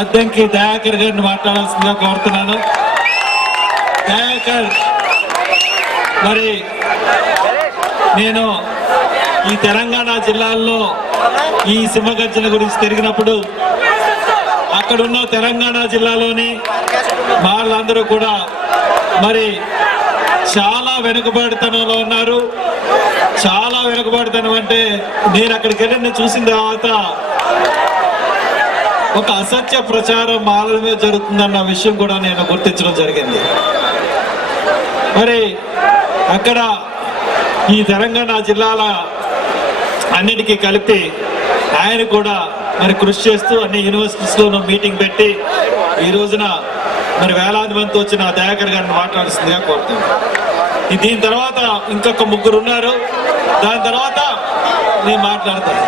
అద్దంకి దయాకర్ గారిని మాట్లాడాల్సిందిగా కోరుతున్నాను. దయాకర్, మరి నేను ఈ తెలంగాణ జిల్లాల్లో ఈ సింహగర్జన గురించి తిరిగినప్పుడు అక్కడున్న తెలంగాణ జిల్లాలోని వాళ్ళందరూ కూడా మరి చాలా వెనుకబడితనంలో ఉన్నారు. చాలా వెనుకబడితనం అంటే నేను అక్కడికి వెళ్ళి చూసిన తర్వాత ఒక అసత్య ప్రచారం మాలల మీద జరుగుతుందన్న విషయం కూడా నేను గుర్తించడం జరిగింది. మరి అక్కడ ఈ తెలంగాణ జిల్లాల అన్నిటికీ కలిపి ఆయన కూడా మరి కృషి చేస్తూ అన్ని యూనివర్సిటీస్లోనూ మీటింగ్ పెట్టి ఈ రోజున మరి వేలాది మంది వచ్చిన దయాకర్ గారిని మాట్లాడుతుందిగా కోరుతాను. దీని తర్వాత ఇంకొక ముగ్గురు ఉన్నారు, దాని తర్వాత నేను మాట్లాడతాను.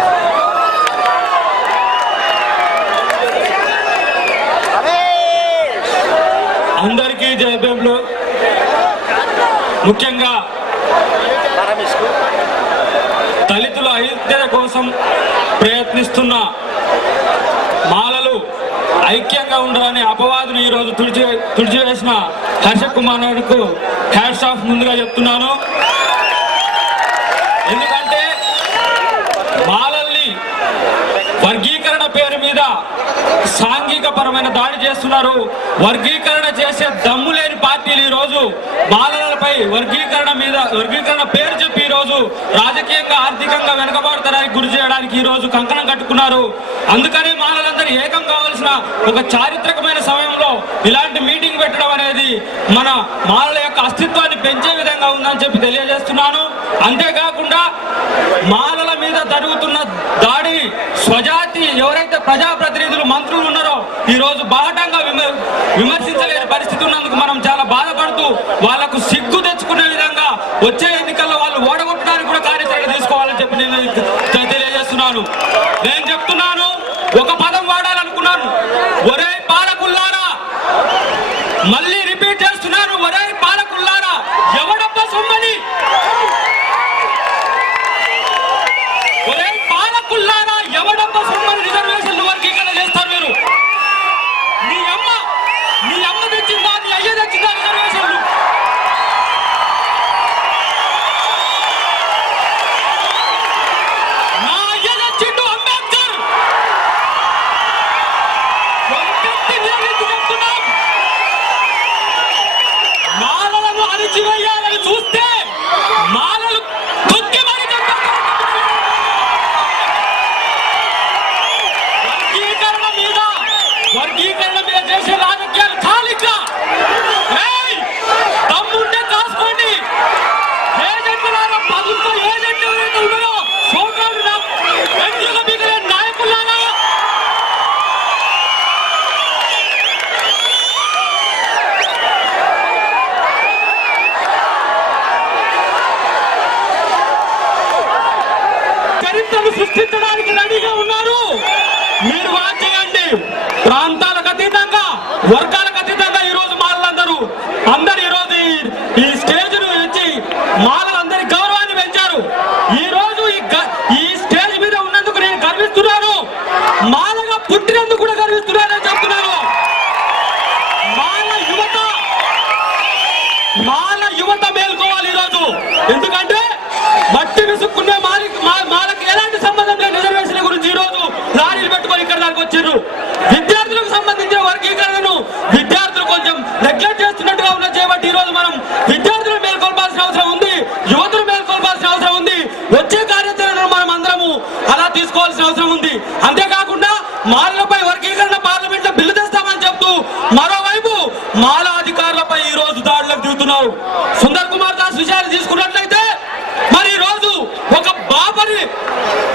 అందరికీ జయభీములు. ముఖ్యంగా దళితుల ఐక్యత కోసం ప్రయత్నిస్తున్న మాలలు ఐక్యంగా ఉండాలని అపవాదును ఈరోజు తుడిచివేసిన హర్ష కుమార్కు హ్యాట్స్ ఆఫ్ ముందుగా చెప్తున్నాను. ఎందుకంటే మాలల్ని వర్గీకరణ పేరు మీద సాంఘిక పరమైన దాడి చేస్తున్నారు. వర్గీకరణ చేసే దమ్ము లేని పార్టీలు ఈ రోజు మాలలపై వర్గీకరణ పేరు చెప్పి ఈ రోజు రాజకీయంగా ఆర్థికంగా వెనుకబడతారని గురి చేయడానికి ఈ రోజు కంకణం కట్టుకున్నారు. అందుకనే మాలలందరూ ఏకం కావాల్సిన ఒక చారిత్రకమైన సమయంలో ఇలాంటి మీటింగ్ పెట్టడం అనేది మన మాలల యొక్క అస్తిత్వాన్ని పెంచే విధంగా ఉందని చెప్పి తెలియజేస్తున్నాను. అంతేకాకుండా మాలల మీద జరుగుతున్న దాడిని స్వజాతి ఎవరైతే ప్రజాప్రతినిధులు మంత్రులు ఉన్నారో ఈ రోజు బాహటంగా విమర్శించలేని పరిస్థితి ఉన్నందుకు మనం చాలా బాధపడుతూ వాళ్లకు సిగ్గు తెచ్చుకునే విధంగా వచ్చే ఎన్నికల్లో వాళ్ళు ఓడగొట్టడానికి కూడా కార్యాచరణ తీసుకోవాలని చెప్పి నేను తెలియజేస్తున్నాను. నేను చెప్తున్నాను, ఒక పదం వాడాలనుకున్నాను, ఒరే పాలకుల్లారా. మళ్ళీ రిపీట్ చేస్తున్నాను, ఒరే పాలకుల్లారా, ఎవడప్ప సొమ్మని, ఒరే పాలకుల్లారా, ఎవడప్ప సొమ్మని రిజర్వేషన్లు వర్గీకరణ చేస్తారు మీరు? నీ అమ్మ తెచ్చిందా, నీ అయ్య తెచ్చిందా రిజర్వేషన్లు? నా అయ్య తెచ్చిండు అంబేద్కర్. చెప్తున్నాం, మాలలను అణిచివేయాలని చూస్తే మాలలు తొక్కి మరి వర్గీకరణ మీద చేసే రాజకీయాలు చాలిట్లా. తమ్ముంటే కాసుకోండి. ఏజెంట్లాగా ప్రభుత్వ ఏజెంట్ ఎవరైతే ఉన్నారో సోకాలు ఎందుకు మిగిలిన నాయకులాగా చరిత్రను సృష్టించడానికి రెడీగా ఉన్నారు. మీరు వాచ్ చేయండి. ప్రాంతాలకు అతీతంగా, వర్గాలకు అతీతంగా ఈ రోజు మాలలందరూ ఈ రోజు ఈ స్టేజ్ ను ఇచ్చి మాలలందరి గౌరవాన్ని పెంచారు. ఈ రోజు ఈ స్టేజ్ మీద ఉన్నందుకు నేను గర్విస్తున్నాను. మాలగా పుట్టినందుకు కూడా గర్విస్తున్నానని చెప్తున్నాను. మాల యువత మేల్కోవాలి ఈరోజు. ఎందుకంటే మట్టి విసుక్కునే మాలకి ఎలాంటి సంబంధం లేదు. రిజర్వేషన్ గురించి ఈ రోజు లారీలు పెట్టుకొని ఇక్కడ దానికి వచ్చారు. విద్యార్థులకు సంబంధించిన వర్గీకరణను విద్యార్థులు కొంచెం నెగ్లెక్ట్ చేస్తున్నట్టుగా ఉన్న చేయబట్టి ఈ రోజు మనం విద్యార్థులు మేల్కొల్పాల్సిన అవసరం ఉంది, యువతులు మేల్కొల్పాల్సిన అవసరం ఉంది. వచ్చే కార్యాచరణను మనం అందరము అలా తీసుకోవాల్సిన అవసరం ఉంది. అంతేకాకుండా మాలలపై వర్గీకరణ పార్లమెంట్ లో బిల్లు తెస్తామని చెప్తూ మరోవైపు మాల అధికారులపై ఈ రోజు దాడులకు దిగుతున్నారు. సుందర్ కుమార్ దాస్ విషయాన్ని తీసుకున్నట్లయితే మరి ఈ రోజు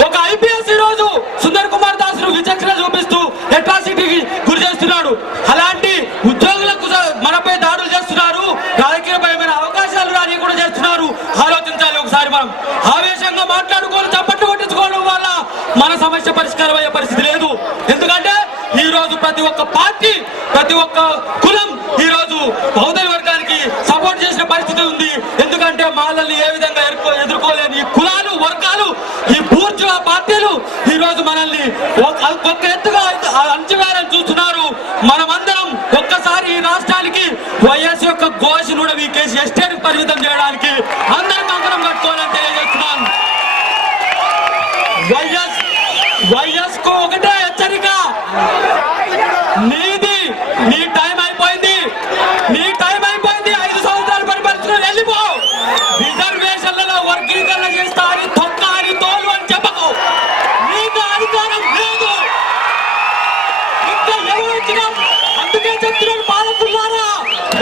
ఒక ఐపీఎస్ ఈ రోజు సుందర్ కుమార్ దాస్ విచక్షణ చూపిస్తూ అట్రాసిటీకి గురి చేస్తున్నాడు. అలాంటి ఉద్యోగులకు మనపై దాడులు చేస్తున్నారు. రాజకీయపరమైన అవకాశాలు రాని కూడా చేస్తున్నారు. ఆలోచించాలి ఒకసారి. మనం ఆవేశంగా మాట్లాడుకోవాలి, చప్పట్లు కొట్టించుకోవడం వల్ల మన సమస్య పరిష్కారం అయ్యే పరిస్థితి లేదు. ఎందుకంటే ఈ రోజు ప్రతి ఒక్క పార్టీ, ప్రతి ఒక్క కులం ఈ రోజు బహుదళ వర్గానికి సపోర్ట్ చేసిన పరిస్థితి ఉంది. ఎందుకంటే మాలల్ని ఏ విధంగా ఎదుర్కోలేని కులాలు, వర్గాలు, ఈ బూర్జువా పార్టీలు ఈ రోజు మనల్ని ఒక ఎత్తుగా అంచవేయాలని చూస్తున్నారు. నీ టైం అయిపోయింది. 5 సంవత్సరాలు పరిపాలించుకుని వెళ్ళిపో. రిజర్వేషన్లలో వర్గీకరణ చేస్తా అని తొక్క అని తోలు అని చెప్పకు. నీకు అధికారం లేదు. ఇంకా ఎవరు వచ్చినా అందుకే చెప్తున్నాను పాలకులారా,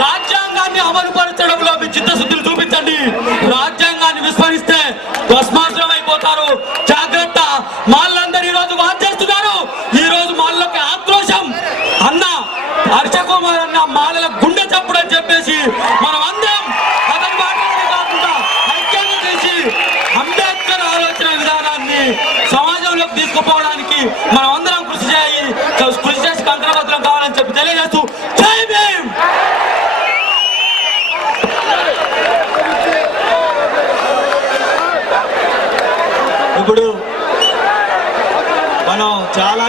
రాజ్యాంగాన్ని అమలు పరచడంలో మీ చిత్తశుద్ధిని చూపించండి. రాజ్యాంగాన్ని విస్మరిస్తే భస్మాసురం అయిపోతారు. జాగ్రత్త. మాళ్ళందరూ ఈ రోజు వాచ్ చేస్తున్నారు. ఈ రోజు మాళ్ళకి ఆక్రోశం. అన్న హర్షకుమార్ అన్న మాలల గుండె చప్పుడు అని చెప్పేసి మనం అందరం అతని మాటలని కాకుండా ఐక్యంగా చేసి అంబేద్కర్ ఆలోచన విధానాన్ని సమాజంలోకి తీసుకుపోవడానికి మనం అందరం కృషి చేసి కంకణబద్ధం కావాలని చెప్పి తెలియజేస్తూ జై భీమ్. ఇప్పుడు మనం చాలా